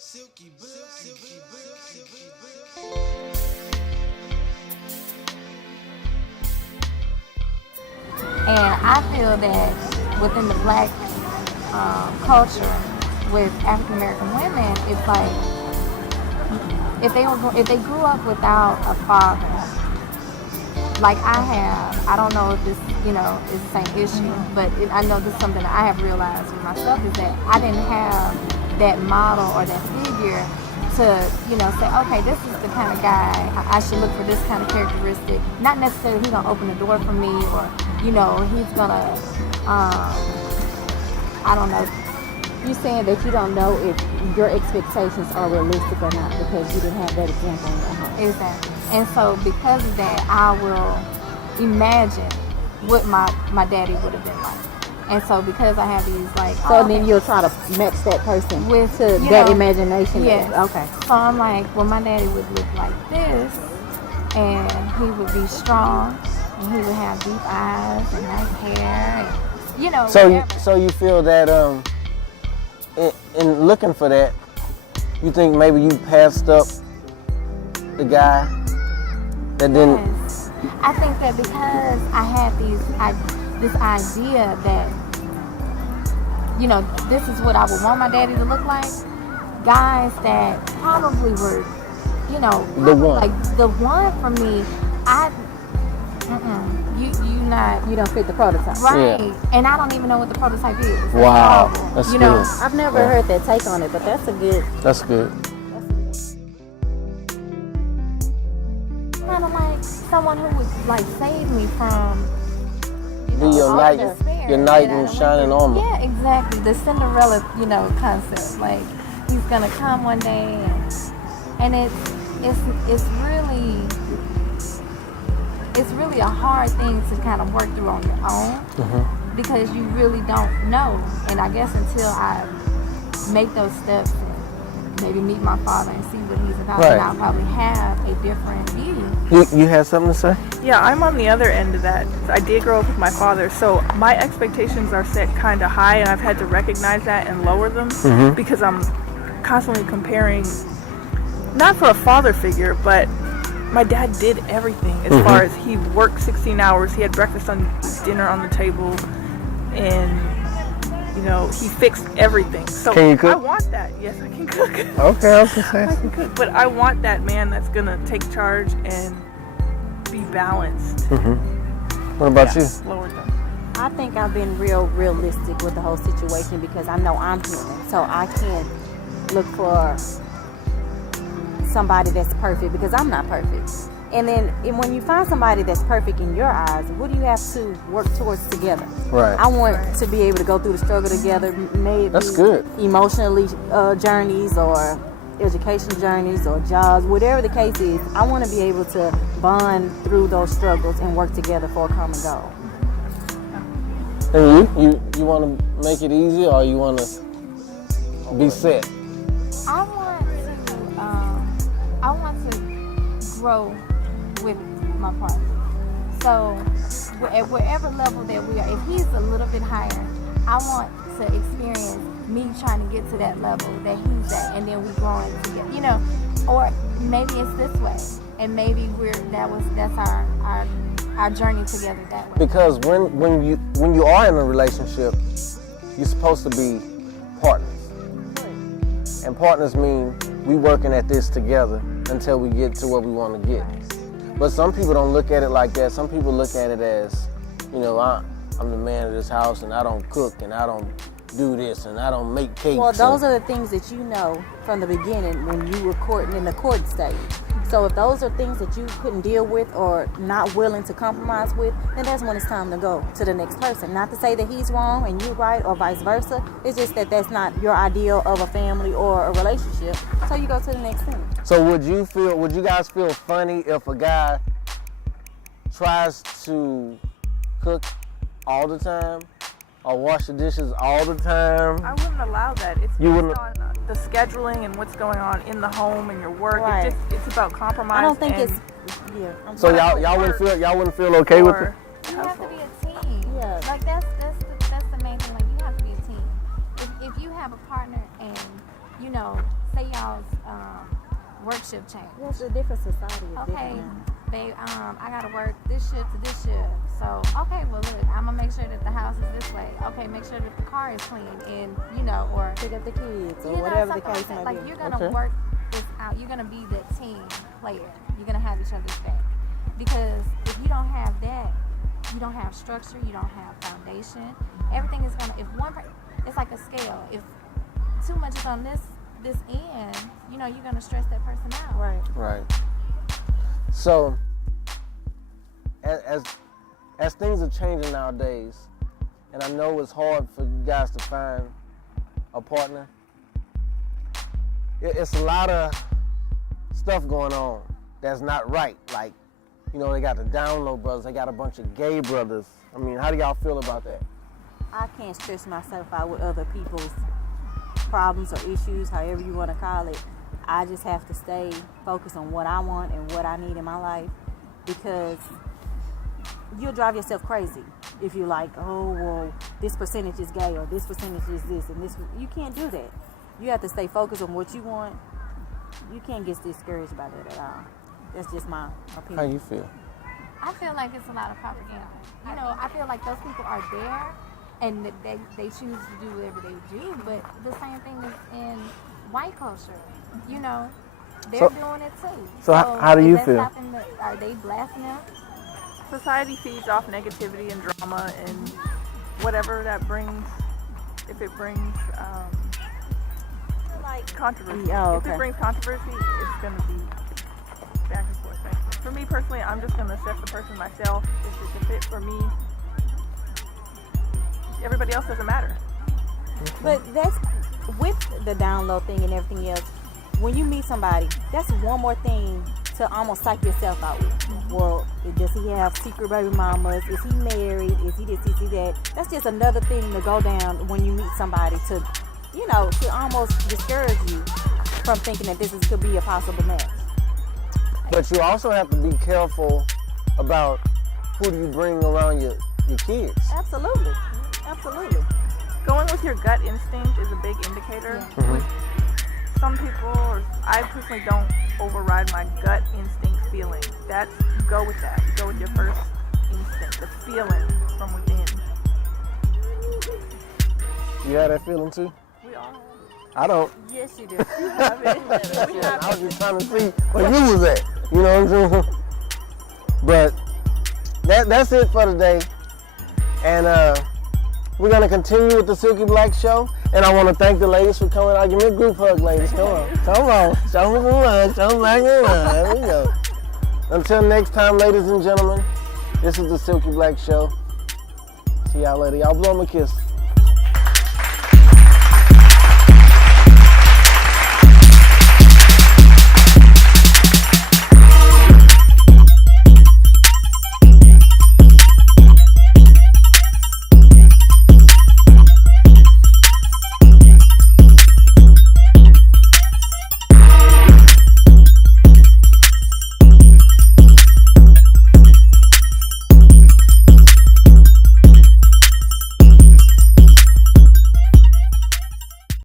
Silky Blaq, Silky Blaq, Silky Blaq. And I feel that within the Black culture with African American women, it's like if they grew up without a father, like I have, I don't know if this is the same issue, but I know this is something that I have realized for myself is that I didn't have that model or that figure to say, okay, this is the kind of guy I should look for, this kind of characteristic. Not necessarily he's gonna open the door for me, or he's gonna I don't know. You're saying that you don't know if your expectations are realistic or not because you didn't have that example in your home. Exactly. And so because of that, I will imagine what my daddy would have been like. And so because I have these then you'll try to match that person with that imagination. Yes. Okay. So I'm like, well, my daddy would look like this, and he would be strong, and he would have deep eyes and nice hair, and So you feel that in looking for that, you think maybe you passed up the guy that didn't. Yes. I think that because I had this idea that this is what I would want my daddy to look like, guys that probably were the one. Like the one for me, you don't fit the prototype, right? Yeah. And I don't even know what the prototype is. Wow, that's you good. know, I've never heard that take on it, but that's good. Kind of like someone who would save me from Be your all knight, the despair your knight that I in went shining through. armor. Yeah, exactly. The Cinderella, concept. Like he's gonna come one day, and it's really a hard thing to kind of work through on your own because you really don't know. And I guess until I make those steps and maybe meet my father and see what he's about, Right. then I'll probably have a different view. You had something to say? Yeah, I'm on the other end of that. I did grow up with my father, so my expectations are set kind of high, and I've had to recognize that and lower them because I'm constantly comparing, not for a father figure, but my dad did everything as far as he worked 16 hours, he had breakfast and dinner on the table, and he fixed everything. So Can you cook? I want that. Yes, I can cook. Okay, I was just I saying. can cook, but I want that man that's gonna take charge and be balanced. What about you? Lower them. I think I've been realistic with the whole situation because I know I'm human, so I can't look for somebody that's perfect because I'm not perfect. And then when you find somebody that's perfect in your eyes, what do you have to work towards together? Right. I want to be able to go through the struggle together, maybe That's good. emotionally journeys or education journeys or jobs, whatever the case is. I want to be able to bond through those struggles and work together for a common goal. And you want to make it easy, or you want to be set? I want to grow with my partner. So at wherever level that we are, if he's a little bit higher, I want to experience me trying to get to that level that he's at, and then we growing together. Or maybe it's this way, and maybe that's our journey together that way. Because when you are in a relationship, you're supposed to be partners. And partners mean we working at this together until we get to where we want to get. But some people don't look at it like that. Some people look at it as, I'm the man of this house, and I don't cook, and I don't do this, and I don't make cakes. Well, those are the things that you know from the beginning when you were courting in the court stage. So if those are things that you couldn't deal with or not willing to compromise with, then that's when it's time to go to the next person. Not to say that he's wrong and you're right or vice versa. It's just that that's not your ideal of a family or a relationship. So you go to the next thing. So would you guys feel funny if a guy tries to cook all the time or wash the dishes all the time? I wouldn't allow that. It's You based wouldn't- on the scheduling and what's going on in the home and your work. Right. It's about compromise. I don't think and it's So y'all wouldn't feel okay with it? You have to be a team. Yeah. Like that's the main thing. Like you have to be a team. If you have a partner and say y'all's work shift change. Yeah, it's a different society. It's Okay, different. babe, I gotta work this shift to this shift. So, okay, well look, I'm gonna make sure that the house is this way. Okay, make sure that the car is clean and, you know, or Pick up the kids or you know, whatever the something case like that. may Like be. you're gonna Okay. work this out. You're gonna be the team player. You're gonna have each other's back. Because if you don't have that, you don't have structure, you don't have foundation. Everything is gonna, it's like a scale. If too much is on this end, you know, you're gonna stress that person out. Right. Right. So, as things are changing nowadays, and I know it's hard for you guys to find a partner, it's a lot of stuff going on that's not right. Like, you know, they got the down low brothers, they got a bunch of gay brothers. I mean, how do y'all feel about that? I can't stress myself out with other people's problems or issues, however you want to call it. I just have to stay focused on what I want and what I need in my life, because you'll drive yourself crazy if you're like, oh, well, this percentage is gay or this percentage is this and this. You can't do that. You have to stay focused on what you want. You can't get discouraged by that at all. That's just my opinion. How you feel? I feel like it's a lot of propaganda. You know, I feel like those people are there and that they choose to do whatever they do, but the same thing is in white culture. You know, they're doing it too. So how do is you that feel? stopping are they blasting them? Society feeds off negativity and drama and whatever that brings. If it brings controversy, Oh, if okay. it brings controversy, it's gonna be back and forth. For me personally, I'm just gonna assess the person myself. If it's a fit for me, everybody else doesn't matter. But that's with the download thing and everything else. When you meet somebody, that's one more thing to almost psych yourself out with. Well, does he have secret baby mamas? Is he married? Is he this? Is he that? That's just another thing to go down when you meet somebody to, you know, to almost discourage you from thinking that could be a possible match. But you also have to be careful about who do you bring around your kids. Absolutely. Absolutely. Going with your gut instinct is a big indicator. With some people, or I personally don't override my gut instinct feeling. You go with that. You go with your first instinct, the feeling from within. You have that feeling too? We all have. I don't. Yes, you do. You have it. I was just trying to see where you was at. You know what I'm saying? But that's it for today. And we're going to continue with the Silky Blaq show. And I want to thank the ladies for coming out. Give me a group hug, ladies. Come on. Come on. Show me some love. Show Black some love. There we go. Until next time, ladies and gentlemen, this is the Silky Blaq show. See y'all later. Y'all blow them a kiss.